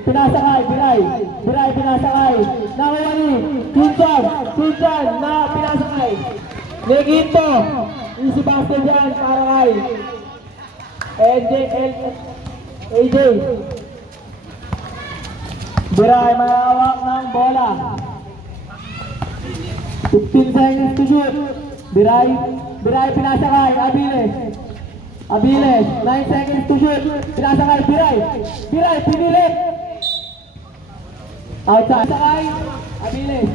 Pinasakay, Biray pinasakay. Nakuha ni Chinjan na pinasakay. Neginto, easy basket yan para kay AJ. Biray mahawak ng bola. 15 seconds to shoot. Biray pinasakay, Abiles, 9 seconds to shoot. Pinasakay, Biray, pinilit. Outside, sakay, Abiles,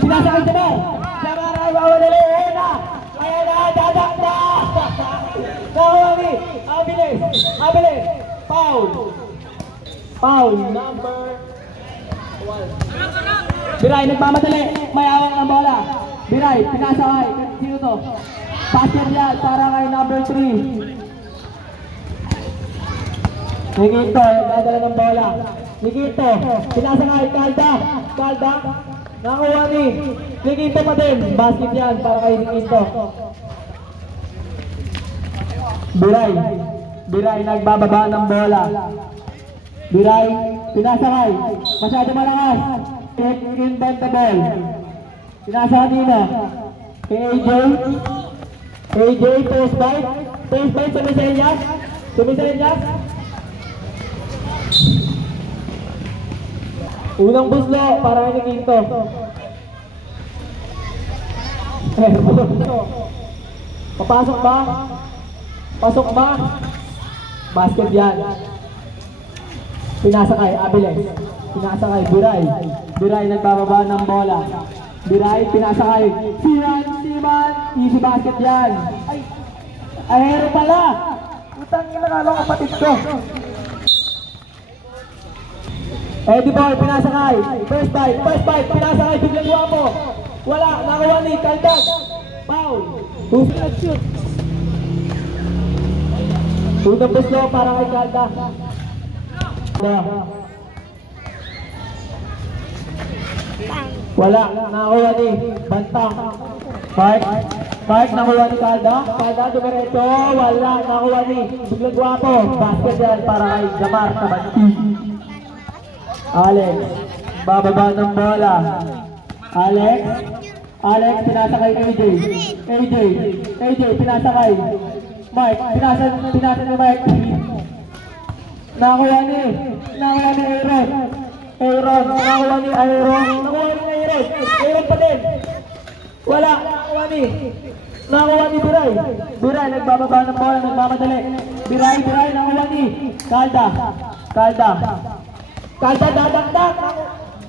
pinasakay Jamar ay mawadali, ayan na, dadakta. Nakawani, Abiles, foul, number 1. Biray, nagmamadali, may awang ng bola. Biray, pinasakay, sino to? Passer yan para kay number 3. Nikito, nagdadala ng bola. Nikito, pinasakay, Kalda. Nakuha ni Nikito pa din. Basket yan para kay Nikito. Biray, nagbababa ng bola. Biray, pinasakay. Masyado malakas. Invent the ball. Pinasakay nila. Kay AJ, post by, sumisenyas. Unang buslo para kay Nikito. Pasok ba? Basket yan. Pinasakay, Abiles. Pinasakay, Biray, nagbababa ng bola. Biray, pinasakay. Siman, easy basket yan. Ahero pala. Utang yung nakalong kapatid ko. Eddie Boy, pinasakay. First bite, pinasakay. Biglang guwapo. Wala, nakuha ni Kaldag. Foul. Shoot. Unang buslo para kay Kaldag. Wala, nakuha ni Bantang. Park, nakuha ni Kalda, dumiretso, wala, nakuha ni biglang guwapo. Basket yan para kay Jamar Tabanti. Alex, bababa ng bola. Alex, pinasakay AJ, pinasakay. Mike, pinasa ni Mike. Nakuha ni Aaron, nakuha ni Aaron pa din. Wala, nakuha ni Biray, nagbababa ng bola, nagmamadali. Biray, nakuha ni Kalda, dadakdak.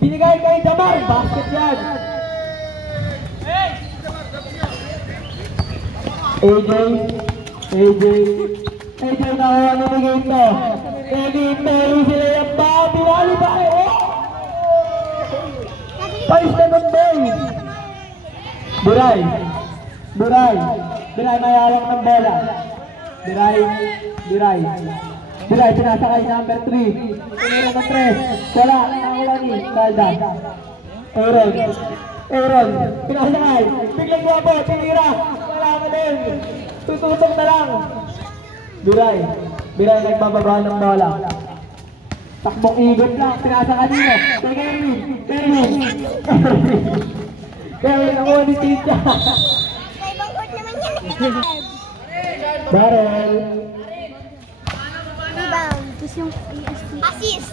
Binigay kay Jamar, basket yan. AJ, nakuha ni Nikito. Sila yung binali ba? Paris na Monday. Biray, may hawak ng bola. Biray, pinasakay number 3. Tinira ng 3. Wala, nakuha ni Kalda. Aaron, pinasakay. Biglang guwapo, tinira. Wala ka din. Tututok na lang. Biray, nagbababa ng bola. Takbong igot lang, pinasakay nila. Kerwin, nakuha ni Tita. Darrell. Rebound. Tapos yung assist.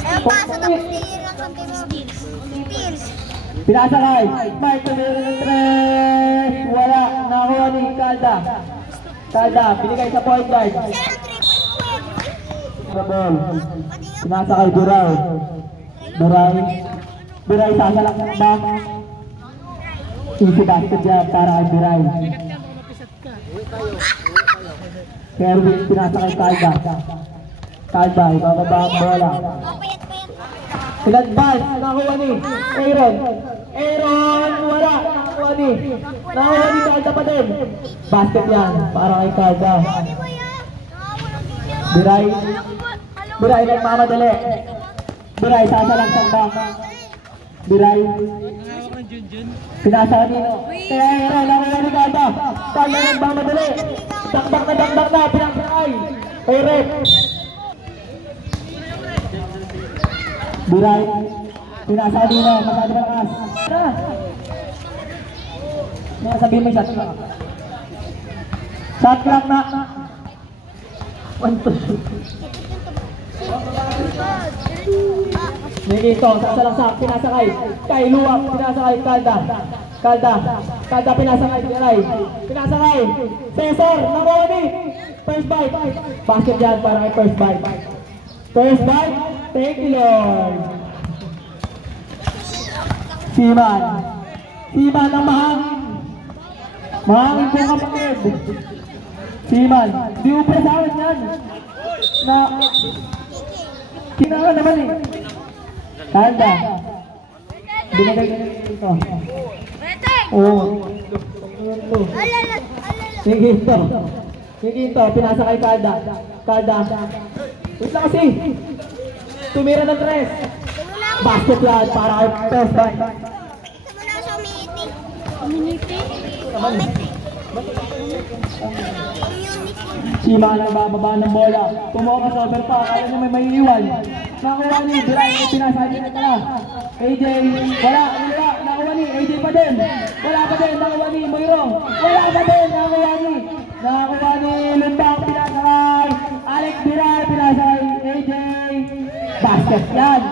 Ayun pa, sa tapos tingin lang kami steals. Pinasakay. Mike, tumira ng 3. Wala, nakuha ni Kalda, binigay sa point guard. Pinasakay Biray, sasalak ng ba? Easy basket yan para kay Biray. Kerwin, pinasakay Kalda, ibababa ang bola. Pinadbal, nakuha ni Aaron, wala, nakuha ni Kalda pa din. Basket yan para kay Kalda. Biray, nagmamadali. Biray, sasalang takbang. Biray. Pinasa Nino. Kaya Hero, nakaya ni Kalda. Kalda nagmamadali. Takbak na, pinakakay. Kay Rep. Biray. Pinasa Nino, masyado malakas. Sabihin mo yung shot clock. Shot clock na. 1 to shoot. Nagito, sasalaksak, pinasakay. Kay Luwak, pinasakay, Kalda. Kalda, pinasakay, Biray. Pinasakay. Cesar, Namoni. First bite. Basket yan para kay first bite. First bite, thank you Lord. Siman ang mahangin. Mahangin po kapatid. Siman, di uprasawan yan. Na, kinaka naman eh. Kalda. Binagay ka dito. Oo. Sige, pinasa kay Kalda. Wait lang kasi. Tumira ng tres. Basket yan para kay first bite. Sima na bababa ng bola. Tumokas over pa. Kaya niya may maiiwan. Nakuha ni Biray. Pinasahin niya pala. AJ. Wala. Nakuha ni AJ pa din. Wala pa din. Nakuha ni Moirong. Wala pa din. Nakuha ni Lumbang. Pinasakay. Alex Biray. Pinasakay AJ. Basket yan.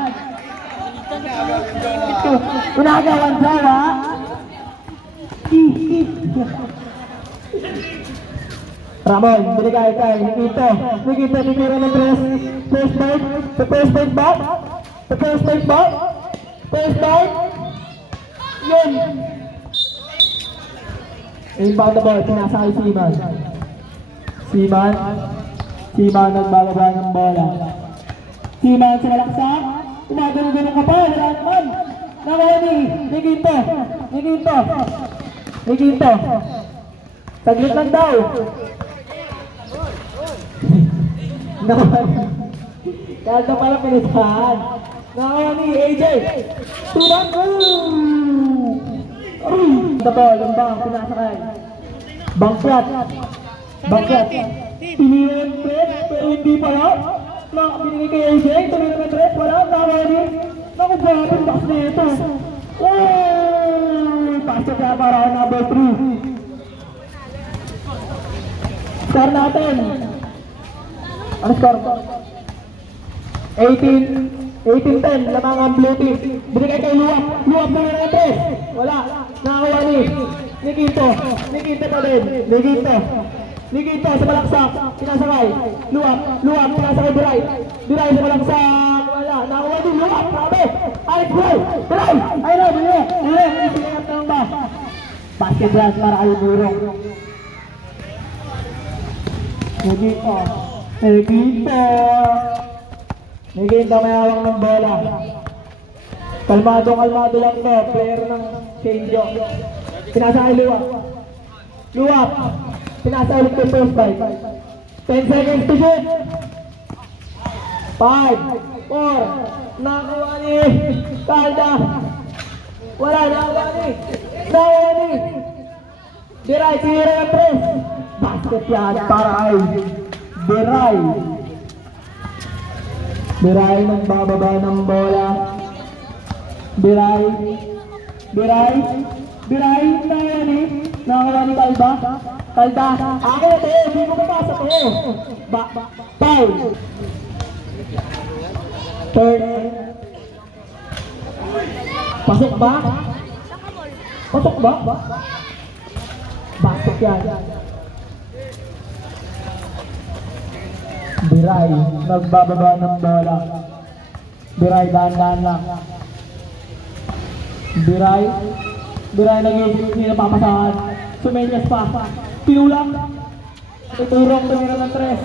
Unagawan sawa. Ramon, binigay kay Nikito, tinira ng tres. First bite back. First bite. Yun. Inbound the ball, pinasakay Siman nagbababa ng bola. Siman sinalaksak. Umagano-gano ka pa, wala naman. Nakuha ni Nikito. Saglit lang daw. Kalda pala pinisahan. Nakuha ni AJ. Tubang. Lumbang, pinasakay. Bangkyat. Piniwan trip, pero hindi pala. Binigay kay AJ, tumira ng trip, wala. Nakuha ni. Naku, grabe, box na ito. Pasok kaya para number 3. Score natin. Ano score? 18-10. Lamang ang blue team. Binigay kay Luwak. Luwak na ng 3. Wala. Nakakuha ni Nikito pa din. Nikito sa balaksak. Pinasakay. Luwak. Pinasakay Biray. Biray sa balaksak. Wala. Nakakuha ni Luwak. Grabe. Alex Biray. Biray. Sinayap na lang ba? Basket yan para kayo burong. Nikito may hawak ng bola. Kalmado lang to. Player ng Shane-Jo. Pinasakay Luwak. Pinasakay ulit yung first bite. 10 seconds to shoot. 5, 4. Nakuha ni Kalda. Wala. Nakuha ni Biray. Tira ng press. Basket yan para ay Biray nagbababa ng bola. Biray na yan eh. Nakakuha ni Kalda. Akin na tayo, hindi mo mapasa tayo. Foul. Third. Pasok ba? Basket yan. Biray, nagbababa ng bola. Biray, dahan-dahan lang. Biray nag-iisip, hindi napapasahan. Sumenyas pa. Pinulang. Iturong, tumira ng tres.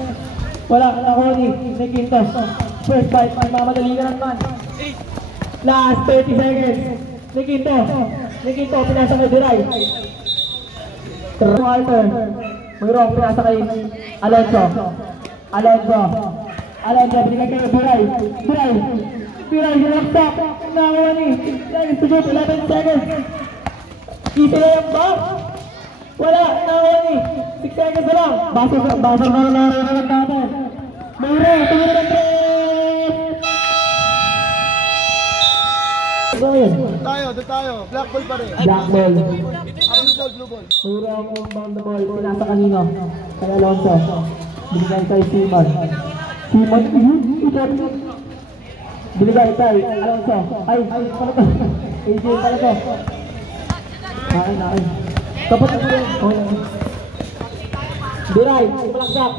Wala, nakuha ni Nikito. First bite, mamadali ka naman. Last 30 seconds. Nikito, pinasa kay Biray. Walter. Mayroong pinasa kay Alonso, binigay kay Biray. Piray, sinaksak. Nakakuha ni. 6 seconds to shoot. 11 seconds. Easy na yung ba? Wala. Nakakuha ni. 6 seconds na lang. Basar na naman natin. Mayroon. Tumira ng 3. Ano yun? Doon tayo. Black ball pa rin. Black ball. Blue ball. Mayroon yung bound the ball. Pinasa kanino? Kay Alonso. Binigay kay Simon. Simon. Binigay kay Alonso. Ay, pala to. AJ pala to. Nakin. Kapatid mo rin. Biray, malaksak.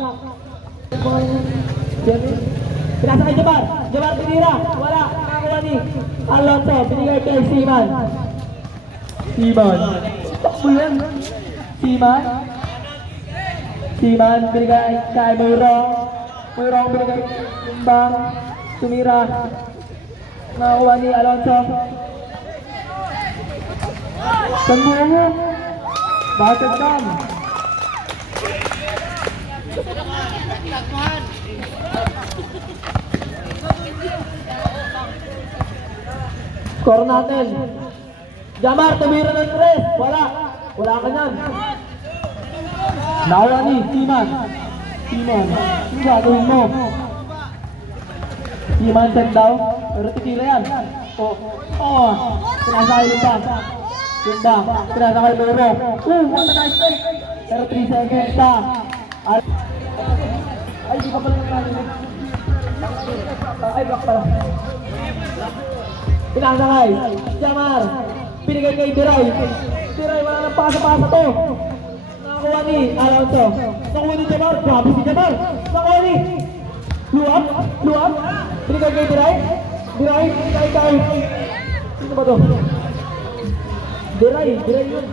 Pinasa kay Jabar. Jabar pinira. Wala. Nakakuha ni Alonso. Binigay kay Simon. Simon. Takbo yan. Simon binigay kay Moirong. Moirong binigay Timbang. Tumira. Nakakuha ni Alonso. Tanggungo. Bakit dam? Score natin. Jamar, tumira ng 3. Wala ka yan. Nakakuha ni Simon. Ano gagawin mo? Simon send down. Pero titira yan. Pinasa kay Lumba. Pinasa kay Mero. What a nice take. Pero 3 seconds na. Ay, di ka pala nakalit. Ay, block pala. Pinasa kay Jamar. Pinigay kay Biray. Biray, wala nang pasa-pasa to. Nakakuha ni Alonso. Nakuha ni Jamar. Grabe si Jamar. Nakuha ni Luwag. Binigay kay Biray. Biray kay. Sino ba to? Biray yun.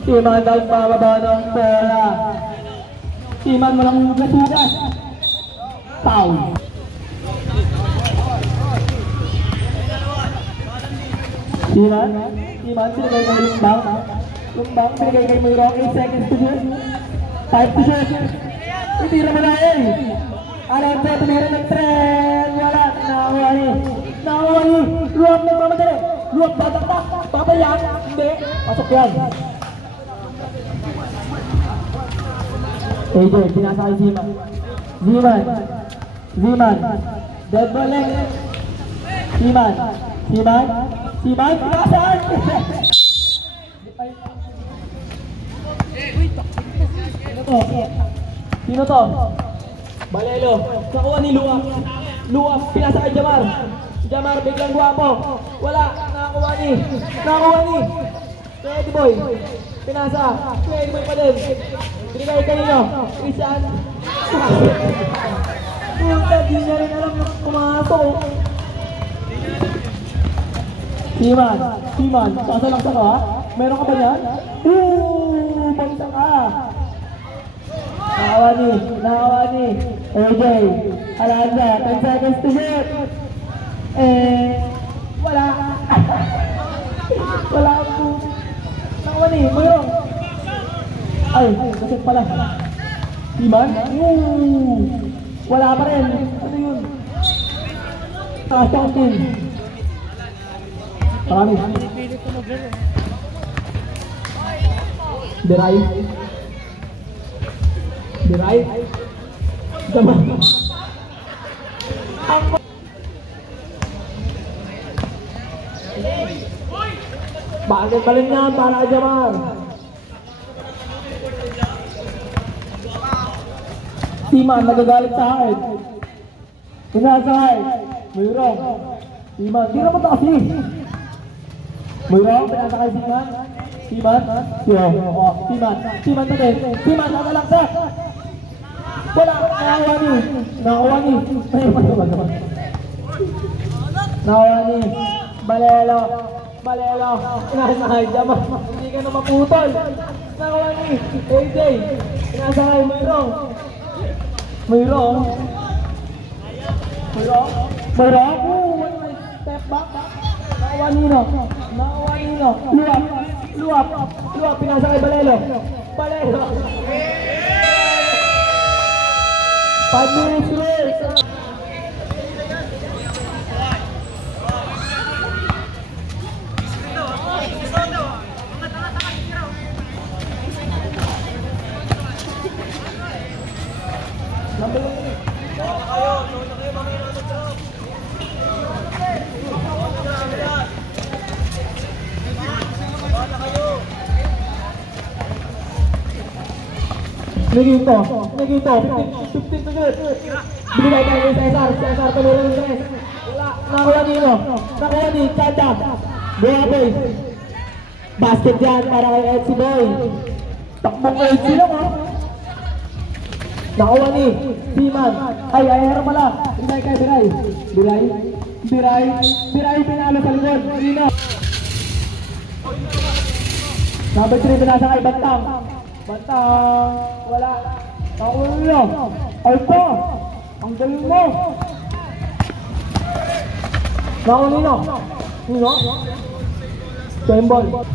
Simon daw pababa ng bola. Simon walang nasugas. Foul. Simon, pinigay kay Lumbang. Pinigay kay Moirong. 8 seconds to shoot. 5 to shoot. Itira mo na eh. Alonso, tumira ng 3. Wala. Nakakuha ni. Luwag na mamadali. Luwag, tataktak. Papayan. Hindi. Pasok yan. AJ, pinasa kay Simon. Dead ball length. Simon, pinasan! Sino to? Balelo. Nakuha ni Luwak. Pinasa kay Jamar. Jamar, biglang guwapo. Wala. Nakakuha ni. Pwede boy. Pinasa. Pwede boy pa din. Binigay kanino. Isan. Puta, di na rin alam na pumasok. Simon, sasalang ka ha? Meron ka ba yan? Pagisa ka. Nakakuha ni. AJ, Alonso, 10 seconds to shoot. Wala po. Nakakuha ni, mayroon. Ay, kasi pala. Simon? Wala pa rin. Ano yun? Counting. Marami. Biray. Jamar. Bakit ba rin yan para kay Jamar? Simon, nagagalit sa akin. Pinasakay. Mayroong. Simon, di naman ito kasi. Mayroong, pinasakay Simon. Simon pa din. Simon, nakalaksak. Wala, nakakuha ni. Balelo. Pinasakay, Jamar. Hindi ka na maputol. Nakakuha ni. AJ. Pinasakay, Mayroong. Step back. Nakakuha nino. Luwap. Pinasa kay Balelo. 5 minutes rest. Nagito, 15 to good. Binigay tayo kay Cesar tuloy ng tres. Wala, nakuha nino, nakuha ni Kada. Buhaboy. Basket yan para kay Etsy Boy. Takbong Etsy lang ha. Nakuha ni Siman. Ay, ayero pala. Binigay kay Biray pinalo sa likod. Nino. Number 3 pinasa kay Bantang. Wala. Nakuha nyo. Ay po. Ang galing mo. Nakuha nino. Tembol.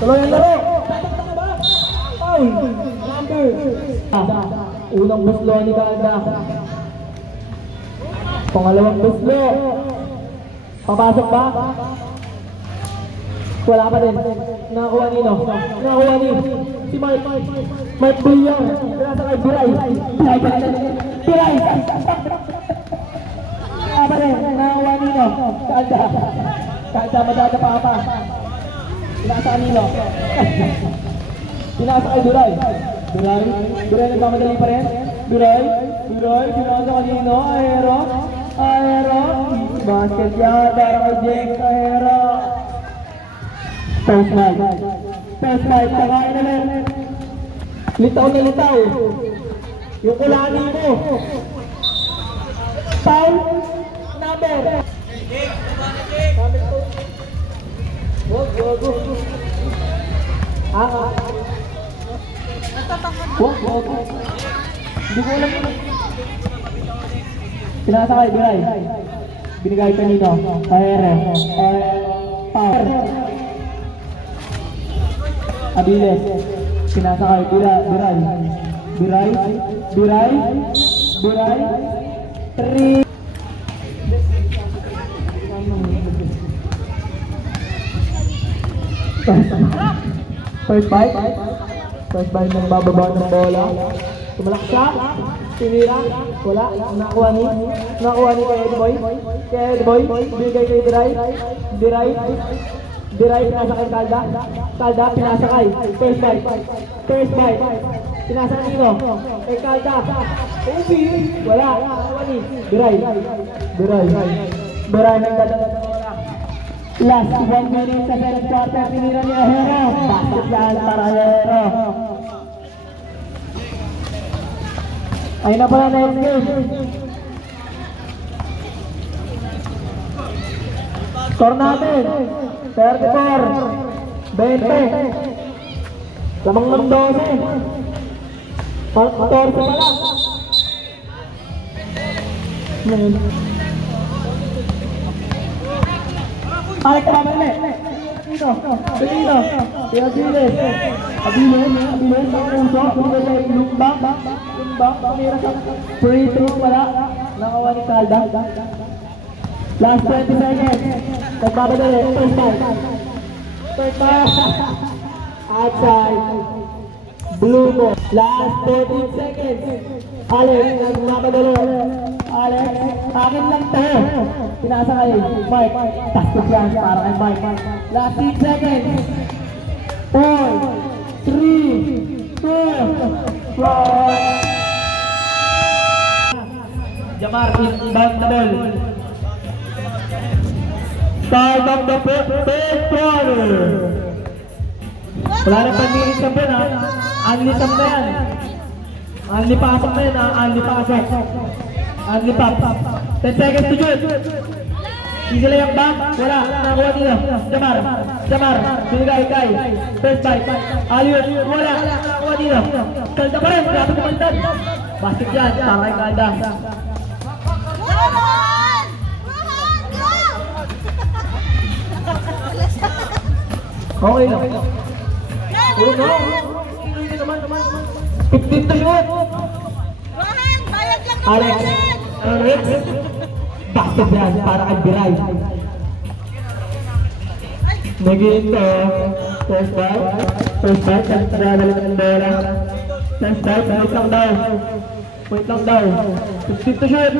Tuloy ang laro! Ay! Number! Unang buslo ni Kada. Pangalawang buslo. Papasok ba? Wala pa din. Nakakuha nino. Nakakuha ni si Mike Bullion. Pinasa kay Biray. Wala pa din. Nakakuha nino. Kada madadapa pa. Pinasa kanino? Pinasa kay Biray nagmamadali pa rin. Biray, pinasa kanino? Aero. Basket yan, para kay Jake, Aero. Post Mike, kakain na rin. Litaw na litaw. Yung kulani mo. Foul number. Wag. Hindi ko alam yun. Pinasa kay Biray. Binigay kanino? Aero. Power. Abiles. Pinasa kay Biray. 3. First bite ng bababa ng bola. Tumalak siya. Tinira. Wala. Nakuha ni kay Edboy. Bigay kay Biray pinasa kay Kalda pinasa kay. First bite. Pinasa kay Nino. Kay Kalda. Ubi. Wala. Nakuha ni Biray nagdadala ng bola. Last 1 minute sa second quarter, tinira ni Ahero. Basket yan para Ahero. Ayun na pala next game. Score natin, 34-20. Lamang ng 12. 14 pa lang. Alex Ramele. Benito. Abiles. Lumbang. Pamira sa free throw wala. Nakawa ni Kalda. Last 20 seconds. Nagbabadali. First ball. Outside. Blue ball. Last 14 seconds. Alex. Nagbabadali. Alex. Akin lang to. Pinasa kay Mike. Tastos yan para kay Mike. Last 6 seconds. 4, 3, 2, 1. Jamar inbound the ball. Start of the fifth quarter. Wala na pandirin sa ball ha. Unli tam na yan. Unli pasok na yan ha. Unli pasok. Unli pop. 10 seconds to shoot. Easy layup ba? Wala. Nakuha nila. Jamar. Samar, binigay kay first bite. Aliot, wala. Nakakuha dito. Kalda pa rin, grabe kumalitan. Basket yan, para kay Kalda. Rohan! Rohan, go! Okay lang. Oh no. 15 to shoot. Rohan, bayad lang ng Alex. bayad. Alex. Basket yan, para kay Biray. Nag-iinto. First bite. First bite. Nagtravel ng bola. First bite. Point lang daw. Point lang daw. 15 to shoot.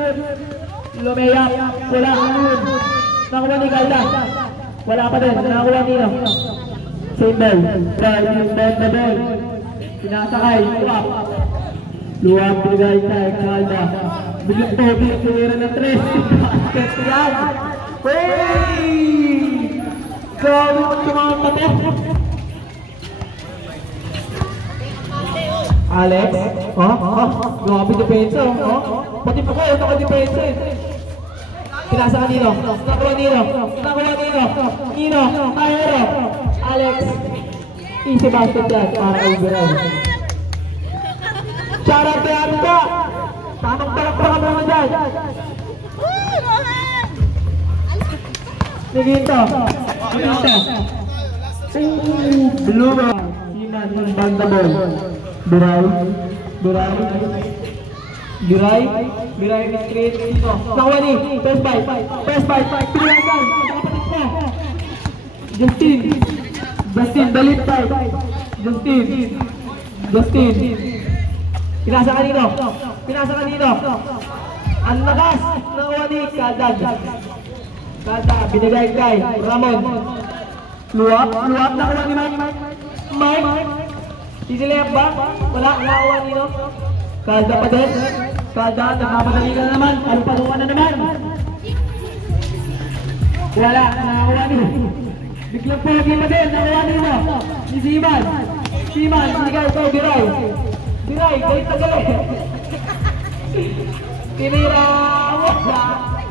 Lumayap. Wala. Nakuha ni Kalda. Wala pa din. Nakuha nino. Same ball. Ball. Ball na ball. Sinasakay. Luwap. Luwap. Binigay kay Kalda. Biglang pogi. Tumira ng 3. Basket yan. Hey! Grabe mo tumama mo. Alex? Grabe depensa. Pati pa kayo, naka-depensa eh. Pinasa ka Nino. Nakuha Nino. Nakuha Nino. Nino. Ahero. Alex. Easy basket yan. Para kay Biray. Shoutout kay Arta. Tamang palakpakan naman dyan. Woo, Rohan! Nagito. Nagito. Blue ba? Sinan yung banda ball. Biray. Biray. Biray. Biray ni Street. Sino? Nakuha ni. First bite. First bite. Pilihan. Nakapatid na. Justin. Justin. Dalit bite. Justin. Justin. Pinasa kanino? Pinasa kanino? Ang lakas. Nakuha ni Kaldag. Kalda, binigay kay Ramon. Luwap. Luwap. Nakuha ni Mike. Mike. Sisilip ba? Wala. Nakuha nino. Kalda pa din. Kalda, nakapadali ka na naman. Palupaluan na naman. Wala. Nakuha nino. Biglang pogi pa din. Nakuha nino. Si Siman. Siman. Binigay kay Biray. Biray. Galit na galit. Tinira. Wala.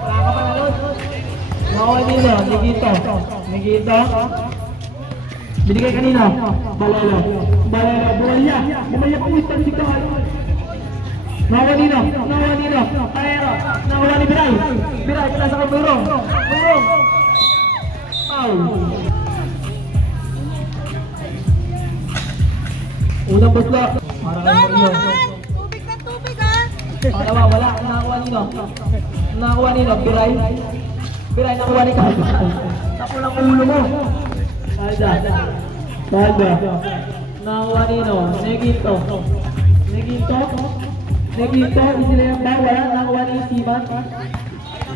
Wala ka pa na nun. Nakuha nino. Nagito. Nagito. Binigay kanina. Balero. Balero. Bumalya. Bumalya kung isang si Kahal. Nakuha nino. Nakuha nino. Paero. Nakuha ni Biray. Biray. Pinasa kay Burong. Burong. Foul. Unang buslo. Parang Go, ang bagyo. Rohan! Tubig na tubig, ha? Pangalawa, wala. Nakuha nino. Nakuha nino. Biray. Biray. Nakuha ni Kahal. Tapo ng ulo mo. Kalda. Kalda. Nakuha nino. Negito. Negito. Negito. Isilayang ba? Wala. Nakuha ni Siman.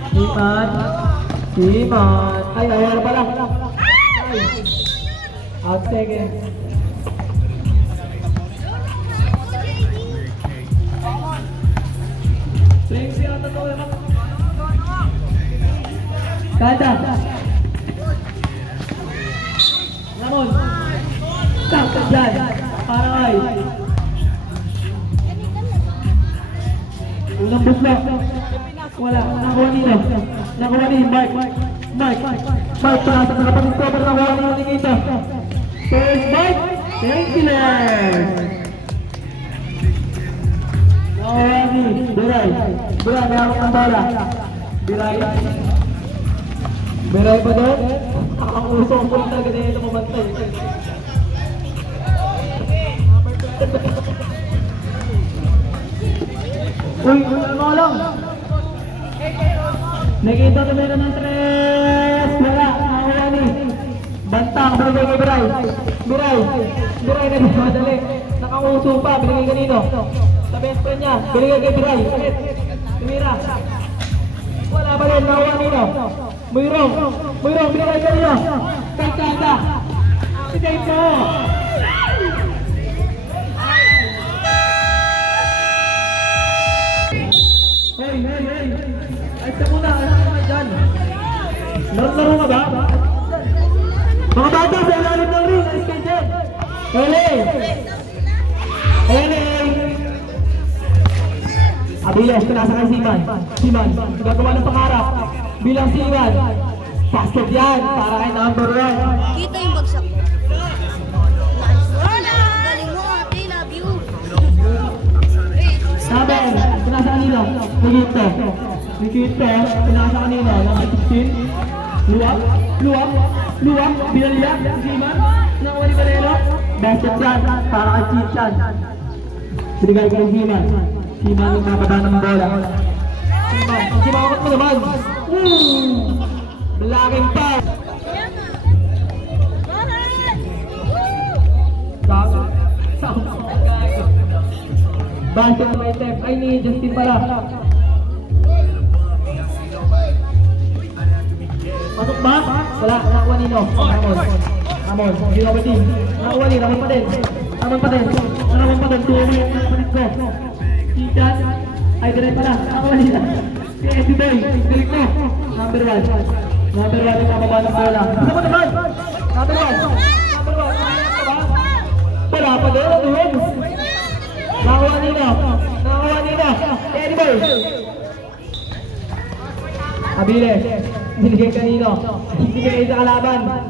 Siman. Siman. Ay, ayar pala. Out second. Kalda. Ramon. Sakit dyan. Paray. Unang buslo. Wala. Nakuha nino. Nakuha ni Mark. Mark. Mark. Panasak sa kapatid ko. Pero nakuha nino ni Kita. First bite. Thank you, Lord. Nakuha ni Biray. Biray. May hawak ng bola. Biray. Biray pa doon. Ang uso ko lang talaga dito kumantay. Uy, ano lang? Nakita ko meron ng 3. Wala, nakakuha ni. Bantang, binigay kay Biray. Biray. Biray na dito, madali. Nakauso pa, binigay kanino? Sa best friend niya, binigay kay Biray. Ulit, tumira. Wala pa rin, nakakuha nino. Muyrong. Muyrong, binigay kanino? Kay Kalda. Bigay mo. Hey, hey, hey. Ay, sa muna, ano ka dyan? Laro ka ba? Mga bata, sa ilalim ng ring, alis kayo dyan. Hele! Hele! Abiles, pinasa kay Siman. Siman, gagawa ng pangarap. Bilang Siman. Basket yan, para kay number 1. Kita yung Nikita, pinasa kanina, number 16. Luwag, binaliya, Siman, nakuha ni Canelo. Basket yan, para kay Chichan. Binigay ko ng Siman. Siman yung nakaba ng bola. Siman mo naman. Malaking pa. Basket by Tef. Ay, ni Justin pala. Pasok ba? Wala, nakuha nino. Ramon, hindi na ba din? Nakuha ni, Ramon pa din. 2 minutes ko. Chichan. Ay, direct pala. Nakuha nila. Si Eddie Boy, direct mo. Number 1 yung kababa ng bola. Isa mo naman. Number 1. Wala pa din. Nakuha nila. Eddie Boy. Abile. Binigay kanino. Binigay sa kalaban.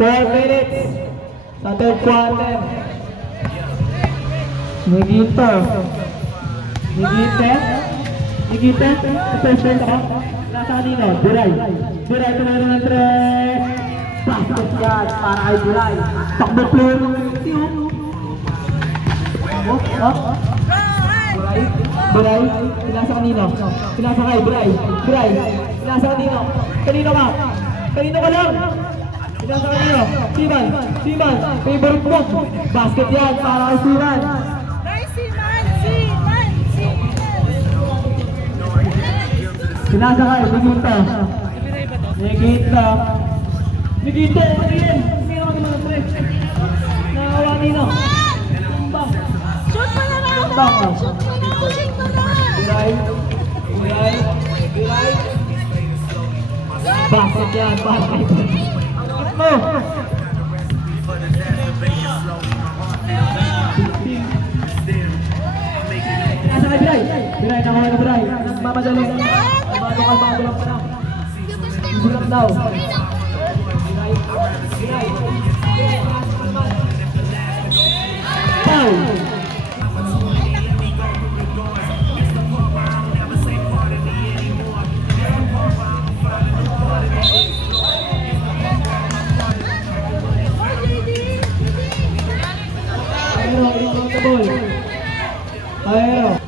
4 minutes. Sa third quarter. Nagita. First time ka. Nasa kanino. Duray tumero ng 3. Basket yan. Para kay Duray. Takbo player ng team. Buray, pinasa kanino? Pinasa kay Buray, pinasa kanino? Kanino ka lang? Pinasa kanino? Siman, favorite mo. Basket yan, para kay Siman. Pinasa kay Nikita, ano yan? Sino ka naman pre? Nakawa nino. Shoot mo na raw! Shoot mo na! Buray. Basket yan, para kay mo. Nasa kay Buray, nakawa na Buray. Mamadali. Bago lang pa na. Isulat daw. Foul. Aero.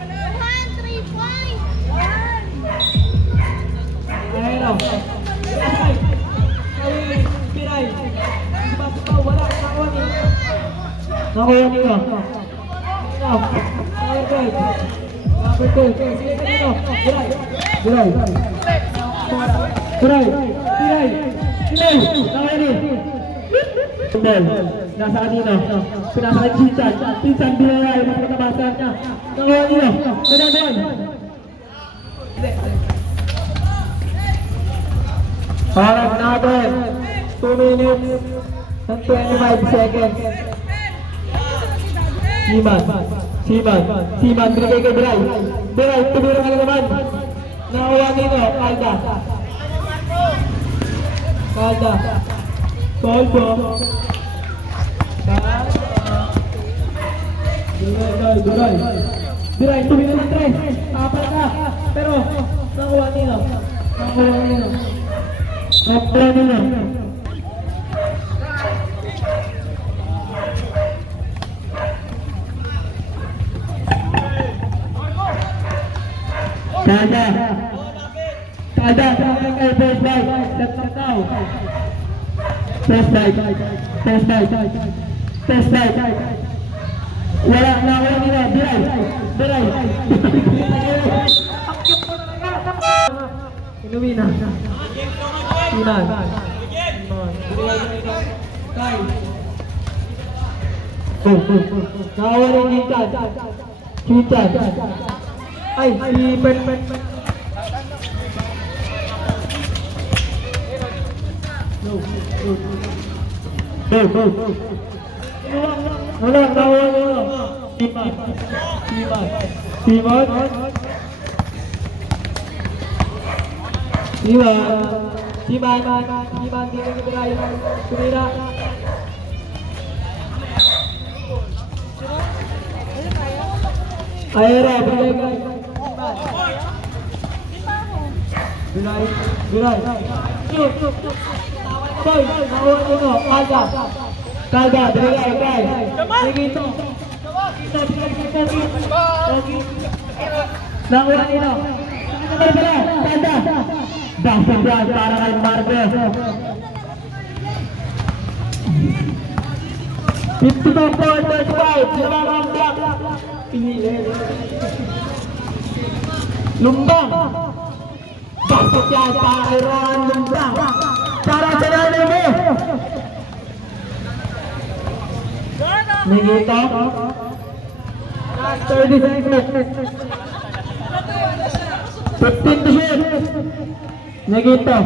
3 points! Piray. Wala. Nakuha nila. Piray. Nakuha nila. Nasa kanina. Pinasa kay Chichan. Biray. Mas matabasan niya. Nakuha nila. Kanadon. Alright, natin. 2 minutes and 25 seconds. Siman, binigay kay Bray. Bray, tumira ka na naman. Nakuha nino, Kalda. Kolbo. Bray, tumira ng 3. Apat ka. Pero, nakuha nino. Nakuha nino. Kada, kay first right, left back daw. First right. Wala, nakuha nila, Biray. Inuwi na. Siman. Nakuha rin Chichan. Ay, si Pen. Wala, nakuha nila. Siman, hindi ko tayo. Tumira. Aero, Biray. Shoot. Boy, nakuha nyo mo. Kalga, Biray. Sige ito. Nakuha nyo. Kalga. Bakit yan para kay Marvel. 52-45, lamang ang block. Lumbang. Bakit yan para kay Rohan Lumbang. Para sa nanay mo. Nagito. 30 seconds. 15 to shoot. Nagito.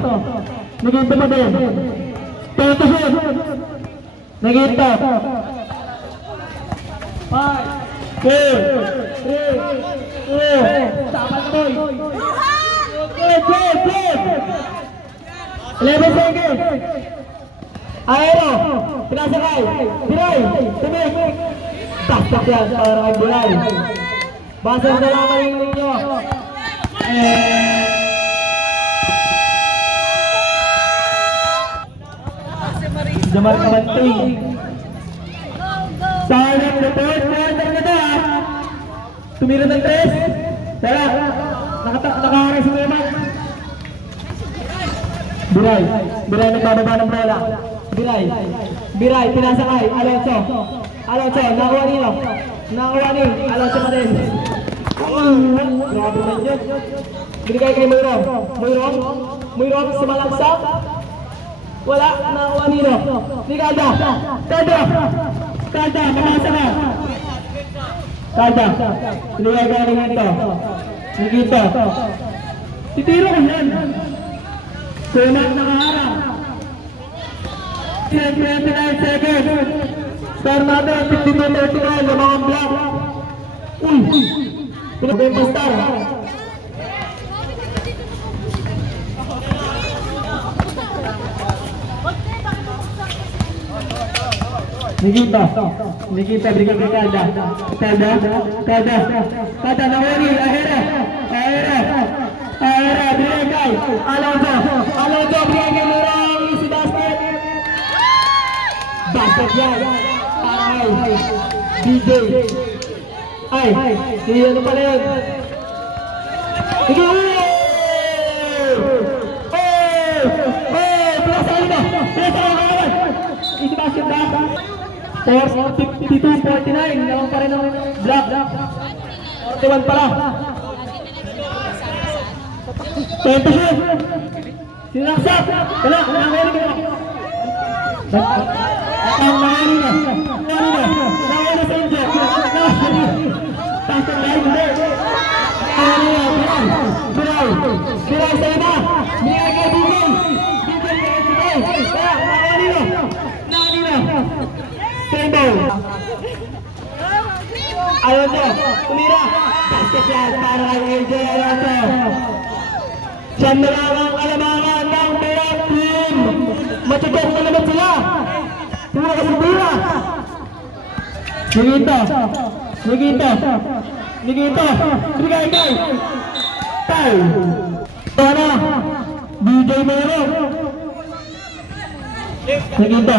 Nagito pa din. 10 to shoot. Nagito. 5, 4, 3, 2, tama na boy. Good. 11 seconds. Aero. Pinasakay. Biray. Tumig. Taktak yan para kay Biray. Basa na naman yung ninyo. Jamar Kabanting. Sayang na third quarter na to. Tumira ng 3. Tara. Nakaharang si Neymar. Biray nagbababa ng bola. Biray, pinasakay. Alonso, nakuha nino. Alonso pa din. Grabe man yun. Binigay kay Moirong, sumalagsak. Wala, nakuha nino. Ni Calda, mamasa ka. Calda, binigay ka rin ito. Nikito. Titiro ko yan. Sumat nakaharap. 29 seconds. Star natin, 52-39, lamang ang block. Pinagpempa star. Nikita, berikan ke Calda, nawari, Ahera, berikan, Alonso, berikan ke Murang, isi basket yan, DJ, siya na pala yan, isi basket na, 52-49, naman pa rin ang block. 41 pala. 20 shoot. Sinaksak. Wala, nangyari ka. Nangyari sa inyo. Pasok na yun. Biray sa iba. Biray kay DJ. Sendo. Alonso, tumira. Basket yan para kay AJ Alonso. Siyan na lang ang kalamangan ng Birak team. Matutok na naman sila. Pura kasi pura. Nagito. Bigay. Tay. Tara. DJ Mero. Nagito.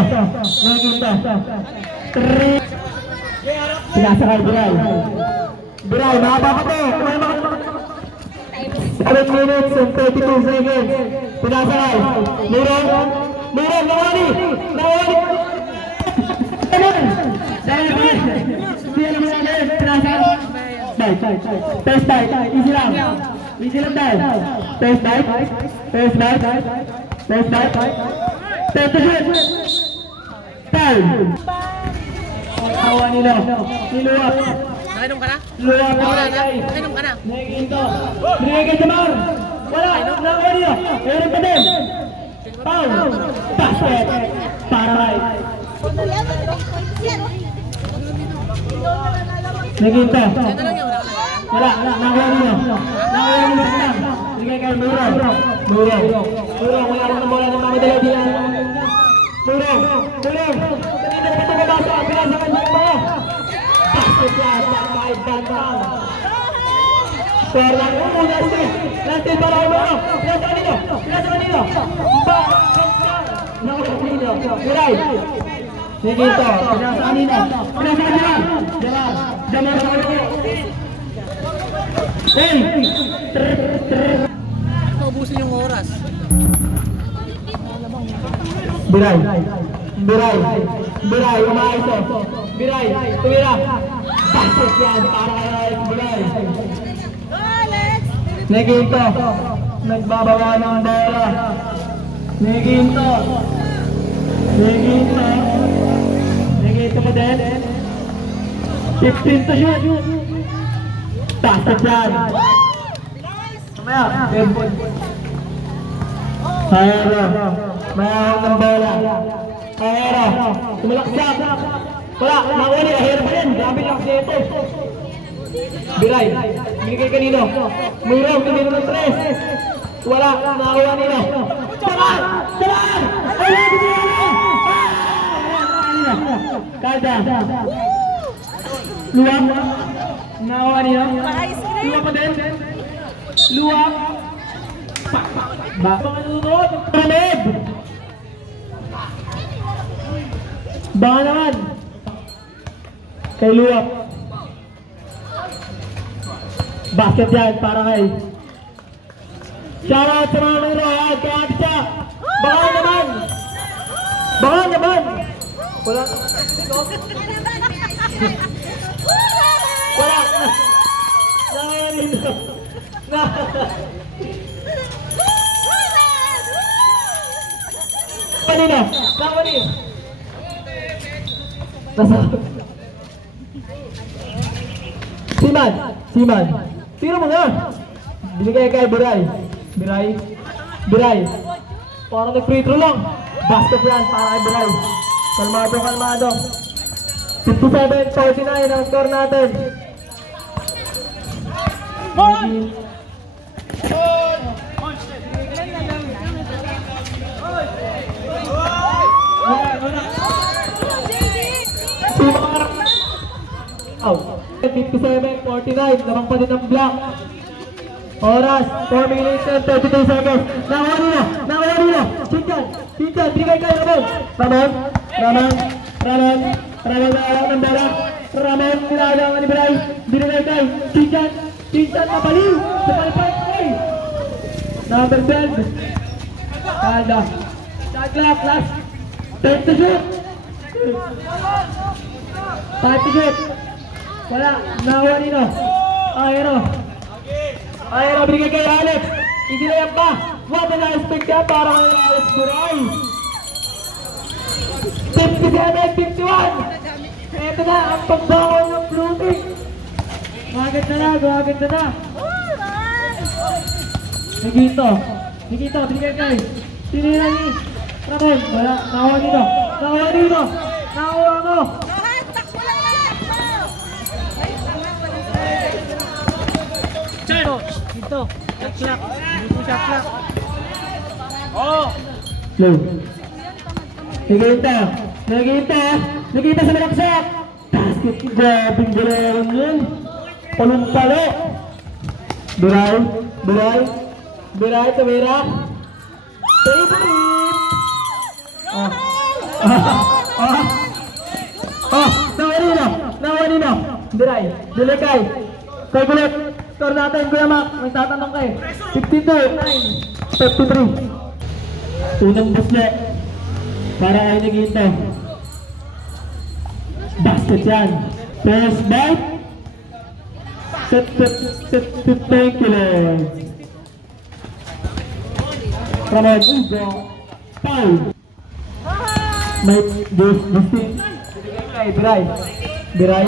Pinasakay Biray, mahaba ka po. 7 minutes and 32 seconds. Pinasakay. Murong, nawani. Test dive. Easy lang dive. Test dive. Test to shoot. Time. Awa nila. Niluwap. Nakainom ka na? Niluwap. Nakainom ka na? Naginto. Binigay kay Jamar. Wala. Nakuha nila. Meron pa din. Foul. Basket. Para right. Naginto. Wala. Nakuha nila. Binigay kay Murong. Wala rin ang bola ng mamadala diyan. Murong. Kanina na ito mabasa. Pinasakan niyo ba? Basket yan. Bantang. Score lang. Last day. Last day para ako. Pinasa kanino? Pinasa kanino? Naku, kanino? Miray. Sige ito. Pinasa kanino? Pinasa kanino? Jamar. Jamar sa kanino? Hey! Maubusin yung oras. Biray. Biray. Biray. Umayos o. Biray. Tumira. Basket yan. Para kay Biray. Neginto. Nagbabawa ng bola. Neginto. Neginto. Neginto mo din. 15 to shoot. Basket yan. Mamaya. Airball. Hayero. Mayroon ng bola. Hayero. Tumalaksak. Wala. Nakuli. Hayero pa rin. Grabe lang siya ito. Biray. Binigay kanino. Mayroon. Tumino ng 3. Wala. Nakakuha nila. Taman! Taman! Ayun! Kada. Luwak. Nakakuha nila. Luwak pa din. Luwak. Baka nanonood. Palamig! Baka naman. Kay Luwak. Basket yan para kay. Shoutout sa mga nanonood. Kay Ate Cha. Baka naman. Baka naman. Wala. Wala. Nakayanino. Kanina? Kanina? Nasa... Siman! Siman! Tira mo nga! Binigay kay Biray. Biray? Biray! Parang nag-free throw lang. Basket yan para kay Biray. Kalmado, kalmado. 57-49 ang score natin. Out. 57-49, lamang pa din ang block. Oras, 4 minutes and 32 seconds. Nakuha nila, nakuha nila. Chintan, Chintan, bigay kayo Ramon. Ramon, Ramon, Ramon, Ramon na alam ng bola. Ramon, nilalang ni Biray. Binigay kayo, Chintan, Chintan napaliw. Sa palipay, number 12. Kalda. Shot clock, last. 10 to shoot. 5 to shoot. Wala, nakuha nino. Ayero. Ayero, binigay kay Alex. Isilayan pa. What an aspect yan para kay Alex Biray. 57-51. Ito na ang pagbangon ng blooming. Maganda na, maganda na. Nagito. Nagito, binigay kay. Sinira ni Ramon. Wala, nakuha nino. Nakuha nino. Nakuha mo. Dito. Shot clock. Dito shot clock. Oh! Slow. Nagita. Nagita. Nagita sa malaksak. Basket. Grabing galawan yun. Palumpalo. Biray. Biray. Biray. Tumira. Favorite. Nawanino. Nawanino. Biray. Dilikay. Kay Gulit. Score natin, Kuya Mac. May tatanong kayo. 52-9. 53. Unang busle. Para kayo naghinto. Basket yan. First bite. Thank you, Lord. Ramon Ugo. Foul. May Justin. Binigay kay Biray. Biray.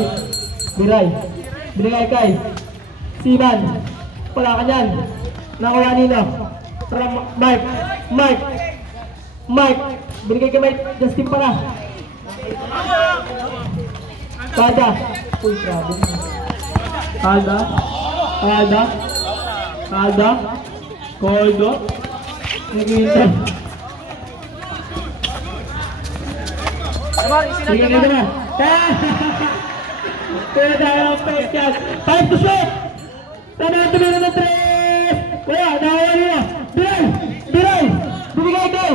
Biray. Binigay kay Siman. Wala ka dyan. Nakuha nila. Mike. Mike. Mike. Binigay kay Mike. Justin pala. Kada. Uy, grabe. Kada. Kada. Kada. Koldo. Nag-iintay. Sige nito na. Kaya tayo ng face yan. 5 to shoot! Tamaan tumira ng 3. Wala, nakawali na. Biray! Biray! Bumigay kayo!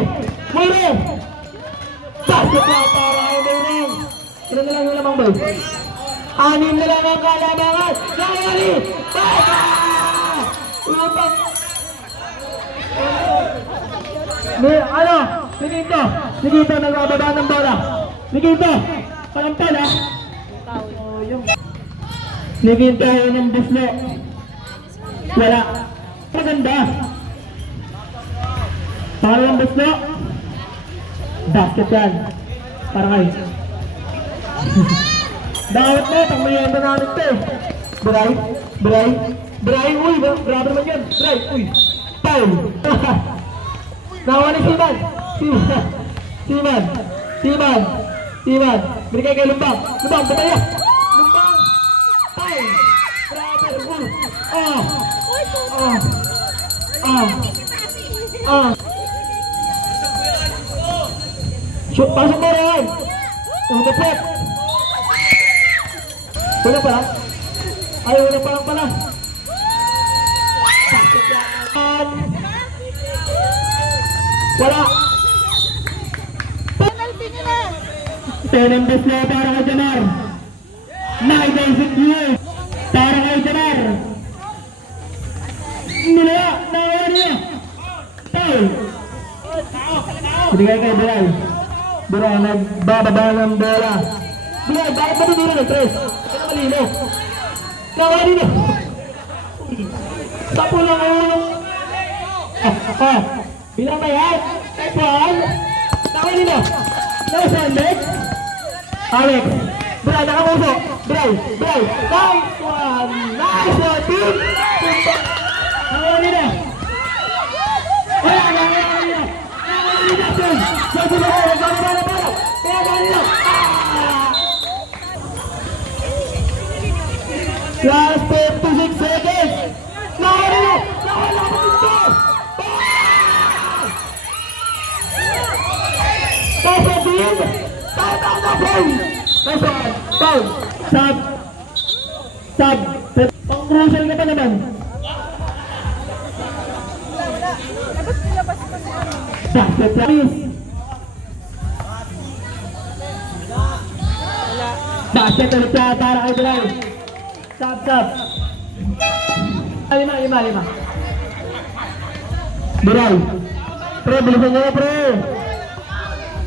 Mayroon! Basket na para kay Mayroon. Ilan na lang yung lamang boy? 6 na lang ang kalabangan. Nakawali! Utak! Ano? Nikito! Nikito nagbababa ng bola. Nikito! Palampal ha? Nikito yun ng buslo. Wala. Maganda. Para ng buslo. Basket yan. Para kayo. Dawat mo, pangmayenda namin ito eh. Bray, Bray, Bray, uy, grabe naman yan. Bray, uy, foul. Nawa ni Siman. Siman. Binigay kay Lumbang. Lumbang, bataya. Lumbang, foul. Grabe, uy. Shoot, pasok mo rin. Umutapot. Wala pa lang? Ay, wala pa lang pala. Wala. Penalty nila. Tenembes na para kay Janar. Naibasic yun. Para kay Janar. Nilaya. Nawala niya. Foul. Binigay kay Biray. Biray, nagbababa ng bola. Biray, bakit ba tinira ng 3? Ito malino. Nawala niya. Tapo lang ngayon. Bilang ba yan? Epon. Nawala niya. Nasa Alex. Alex. Biray, nakamuso. Biray. Nice one, team. Nawala niya. Wala niya. Last 56 seconds. Nakawala ko dito. Papabihin. Foul. Sub. Pang-crucial ka pa naman. Basket please. Basket ulit siya para kay Bilal. Sub. 5. Bilal. Pre, bilisan nyo na pre.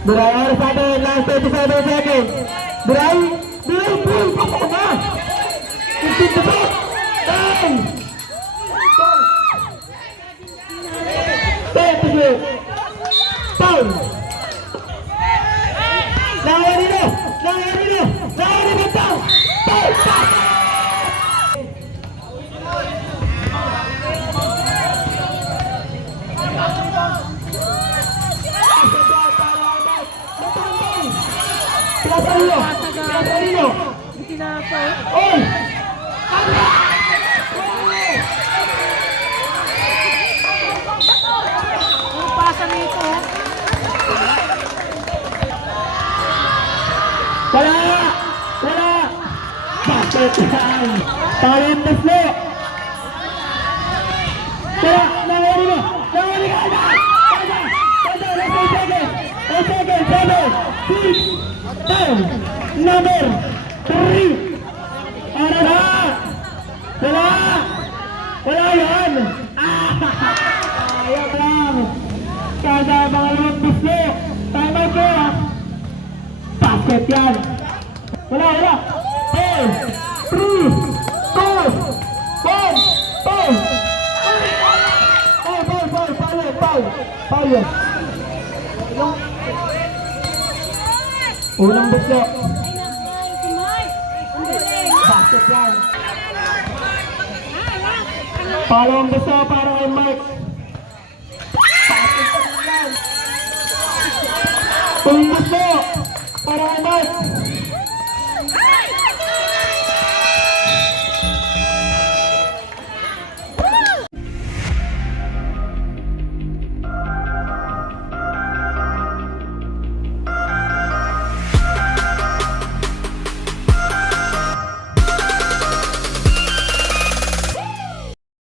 Bilal, oras natin. Last 37 seconds. Bilal, pull. Pasok na. 15 to 10. 10. Foul! Nawala nyo! Foul! Pinasa nyo! Oy! Wala! Basket yan! Talent na slow! Wala! Nawali ka! 8 seconds! 7, 6, 10, number 3! Para na! Wala yan! Ayaw lang! Kada mga lamang bislo! Time out ko! Basket yan! Wala! 4, 3, 2, 1, Foul! Unang bislo! Basket yan! Palawang bislo para kay Mark! Basket yan! Unang bislo para kay Mark!